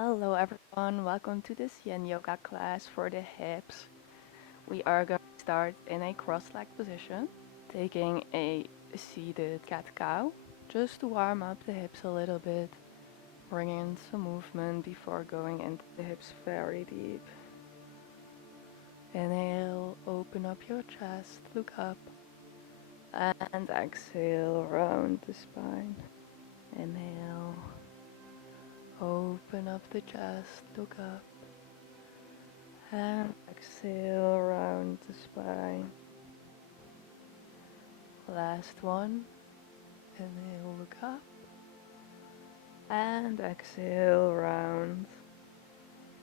Hello everyone, welcome to this Yin Yoga class for the hips. We are going to start in a cross-legged position, taking a seated cat-cow, just to warm up the hips a little bit, bring in some movement before going into the hips very deep. Inhale, open up your chest, look up, and exhale, round the spine. Inhale, open up the chest, look up. And exhale around the spine. Last one. Inhale, look up. And exhale around.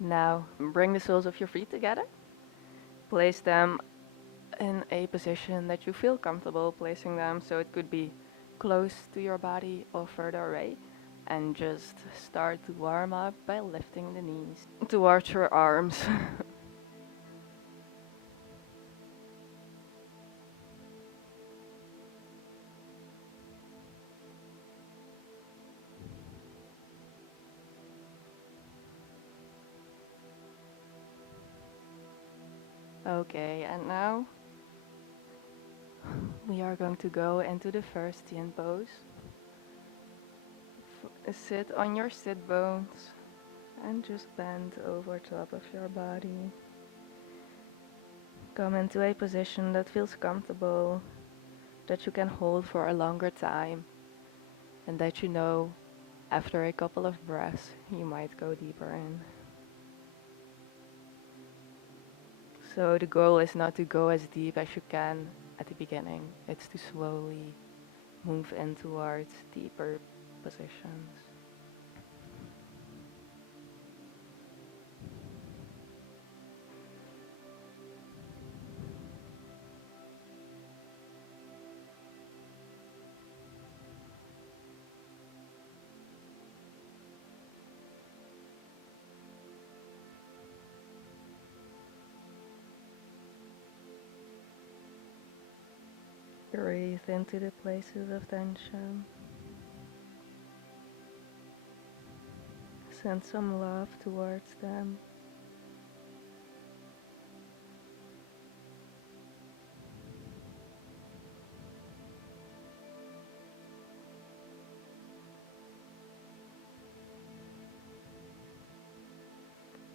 Now, bring the soles of your feet together. Place them in a position that you feel comfortable placing them. So it could be close to your body or further away. And just start to warm up by lifting the knees towards your arms. Okay, and now we are going to go into the first yin pose. Sit on your sit bones and just bend over top of your body. Come into a position that feels comfortable, that you can hold for a longer time, and that you know after a couple of breaths you might go deeper in. So the goal is not to go as deep as you can at the beginning, it's to slowly move in towards deeper positions. Breathe into the places of tension. Send some love towards them.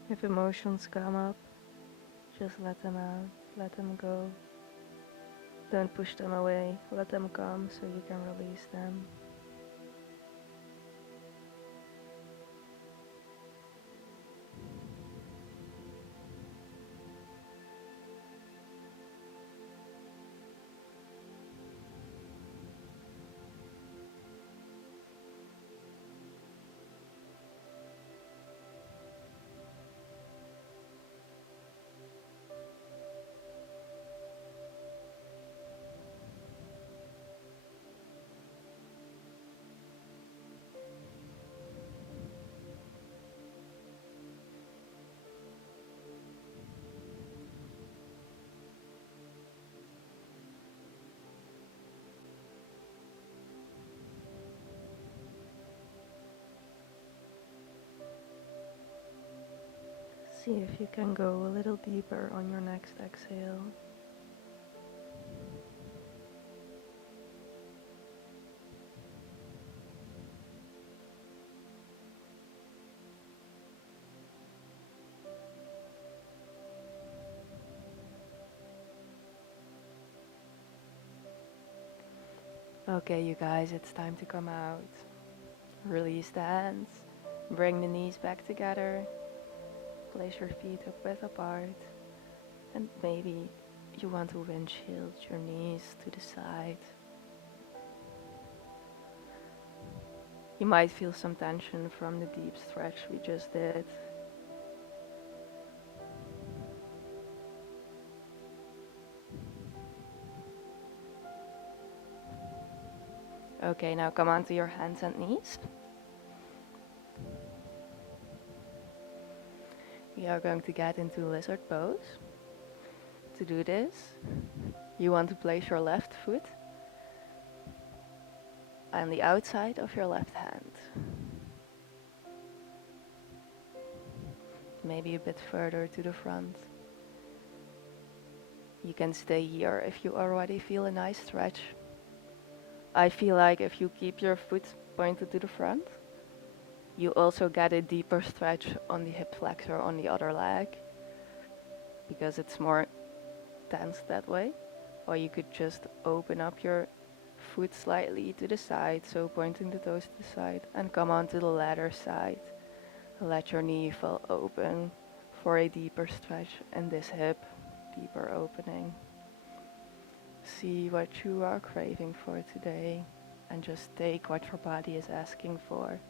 If emotions come up, just let them out, let them go. Don't push them away, let them come so you can release them. See if you can go a little deeper on your next exhale. Okay, you guys, it's time to come out. Release the hands, bring the knees back together, place your feet a bit apart, and maybe you want to windshield your knees to the side. You might feel some tension from the deep stretch we just did. Okay, now come onto your hands and knees. We are going to get into lizard pose. To do this, you want to place your left foot on the outside of your left hand. maybe a bit further to the front. You can stay here if you already feel a nice stretch. I feel like if you keep your foot pointed to the front, you also get a deeper stretch on the hip flexor on the other leg because it's more tense that way. Or you could just open up your foot slightly to the side, so pointing the toes to the side, and come onto the latter side. Let your knee fall open for a deeper stretch and this hip, deeper opening. See what you are craving for today and just take what your body is asking for.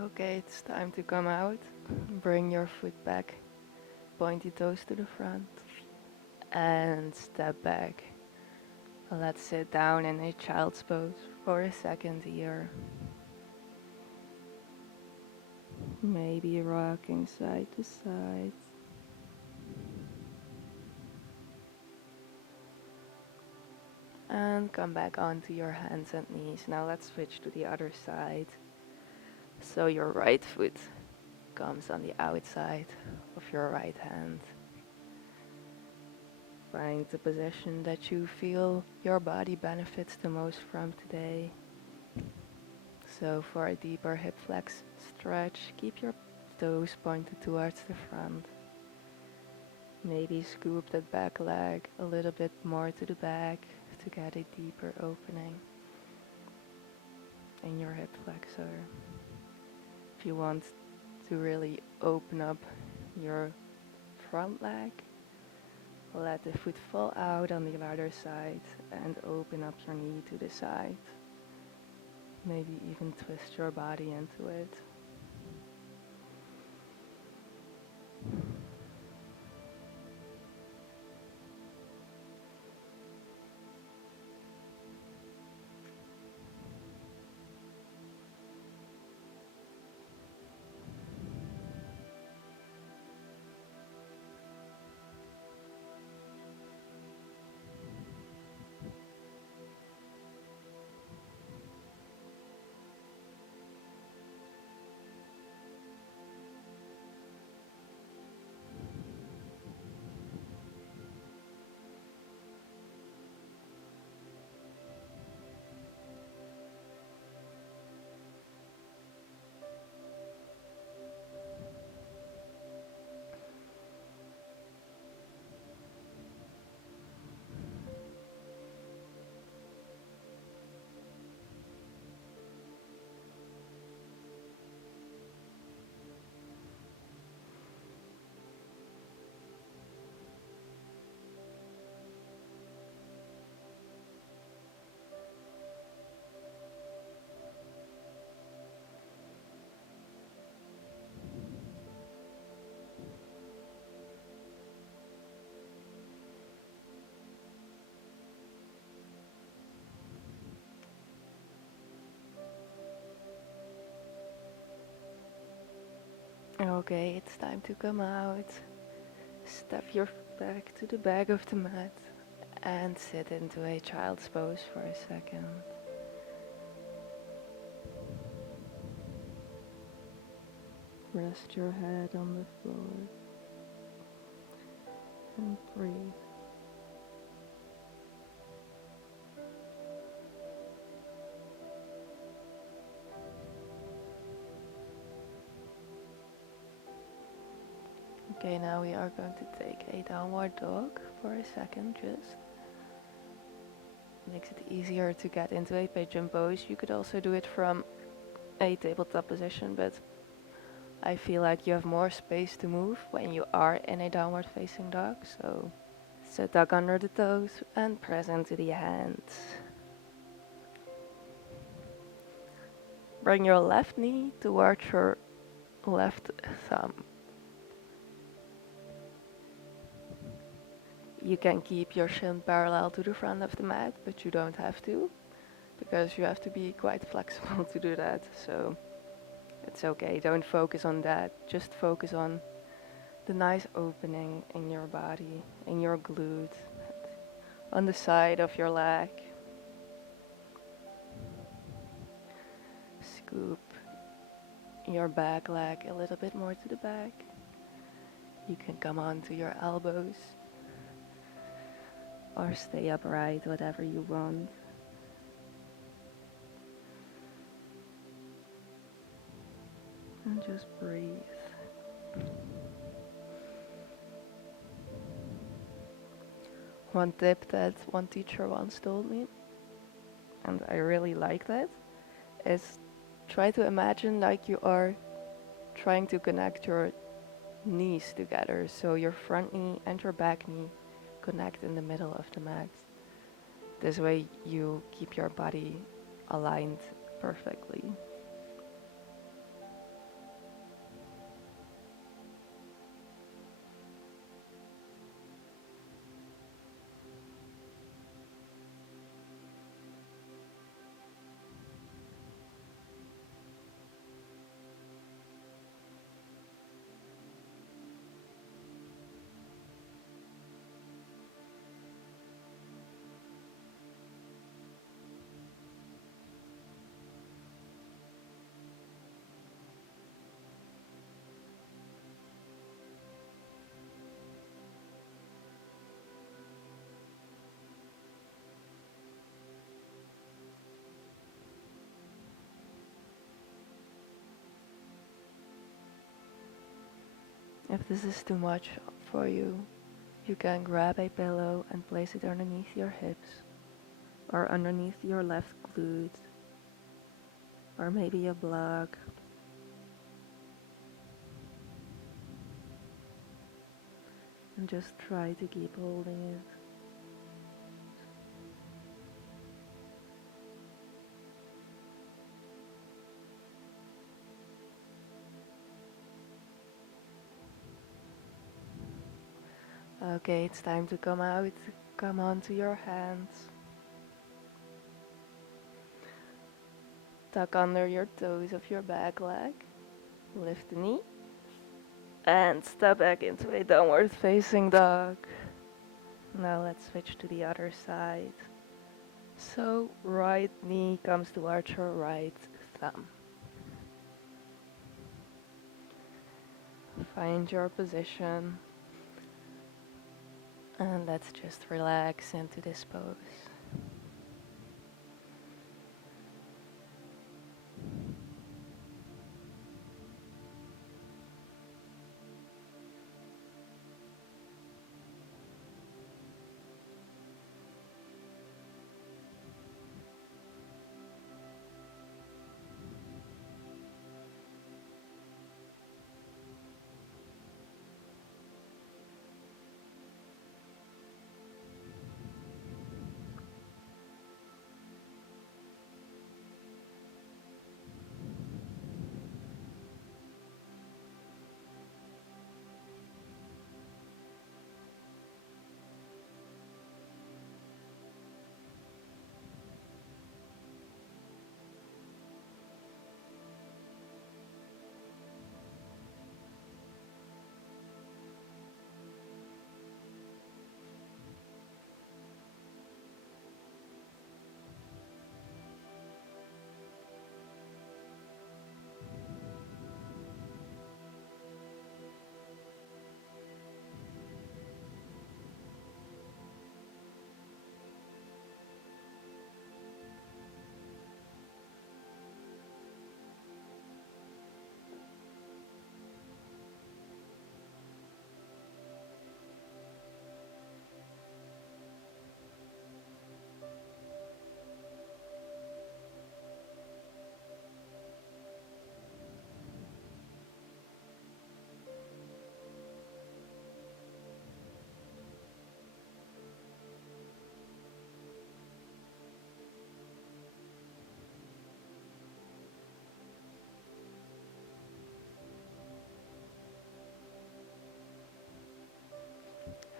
Okay, it's time to come out. Bring your foot back, pointy toes to the front, and step back. Let's sit down in a child's pose for a second here. Maybe rocking side to side. And come back onto your hands and knees. Now let's switch to the other side. So your right foot comes on the outside of your right hand. Find the position that you feel your body benefits the most from today. So for a deeper hip flex stretch, keep your toes pointed towards the front. Maybe scoop that back leg a little bit more to the back to get a deeper opening in your hip flexor. If you want to really open up your front leg, let the foot fall out on the other side and open up your knee to the side. Maybe even twist your body into it. Okay, it's time to come out. Step your back to the back of the mat and sit into a child's pose for a second. Rest your head on the floor and breathe. Okay, now we are going to take a downward dog for a second just. Makes it easier to get into a pigeon pose. You could also do it from a tabletop position, but I feel like you have more space to move when you are in a downward facing dog. So tuck under the toes and press into the hands. Bring your left knee towards your left thumb. You can keep your shin parallel to the front of the mat, but you don't have to, because you have to be quite flexible to do that. So it's okay, don't focus on that. Just focus on the nice opening in your body, in your glute, on the side of your leg. Scoop your back leg a little bit more to the back. You can come onto your elbows or stay upright, whatever you want. And just breathe. One tip that one teacher once told me, and I really like that, is try to imagine like you are trying to connect your knees together. So your front knee and your back knee connect in the middle of the mat. This way you keep your body aligned perfectly. If this is too much for you, you can grab a pillow and place it underneath your hips or underneath your left glute or maybe a block. And just try to keep holding it. Okay, it's time to come out. Come onto your hands. Tuck under your toes of your back leg. Lift the knee. And step back into a downward facing dog. Now let's switch to the other side. So right knee comes towards your right thumb. Find your position. And let's just relax into this pose.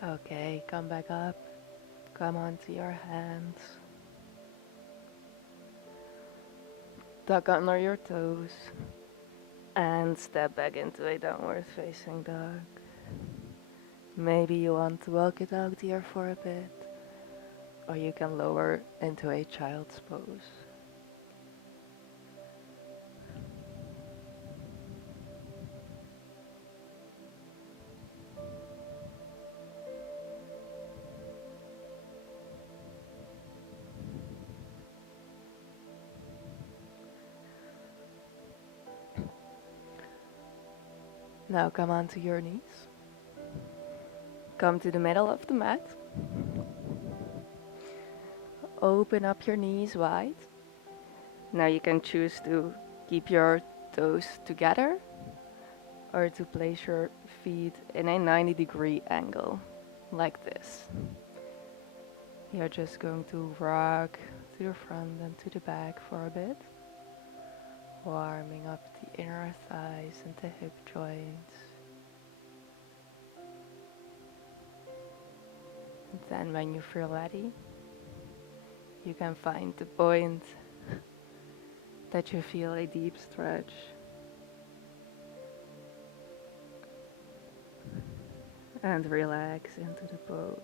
Okay, come back up. Come onto your hands. Tuck under your toes. And step back into a downward facing dog. Maybe you want to walk it out here for a bit. Or you can lower into a child's pose. Now come onto your knees. Come to the middle of the mat. Open up your knees wide. Now you can choose to keep your toes together or to place your feet in a 90-degree angle, like this. You're just going to rock to the front and to the back for a bit, warming up the inner thighs and the hip joints. And then when you feel ready, you can find the point that you feel a deep stretch. And relax into the pose.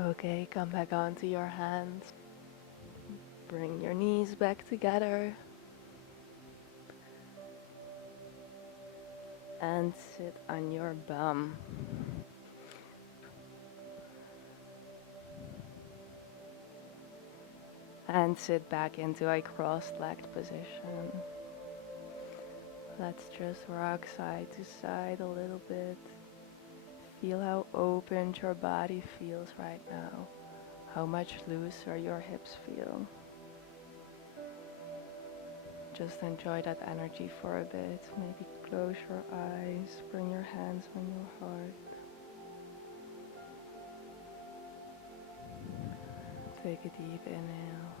Okay, come back onto your hands. Bring your knees back together. And sit on your bum. And sit back into a cross-legged position. Let's just rock side to side a little bit. Feel how open your body feels right now. How much looser your hips feel. Just enjoy that energy for a bit. Maybe close your eyes, bring your hands on your heart. Take a deep inhale.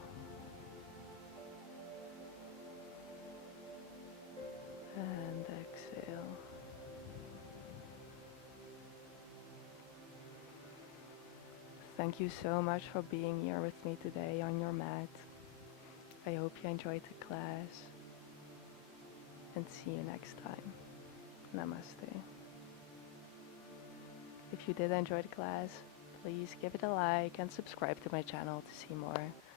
And exhale. Thank you so much for being here with me today on your mat. I hope you enjoyed the class. And see you next time. Namaste. If you did enjoy the class, please give it a like and subscribe to my channel to see more.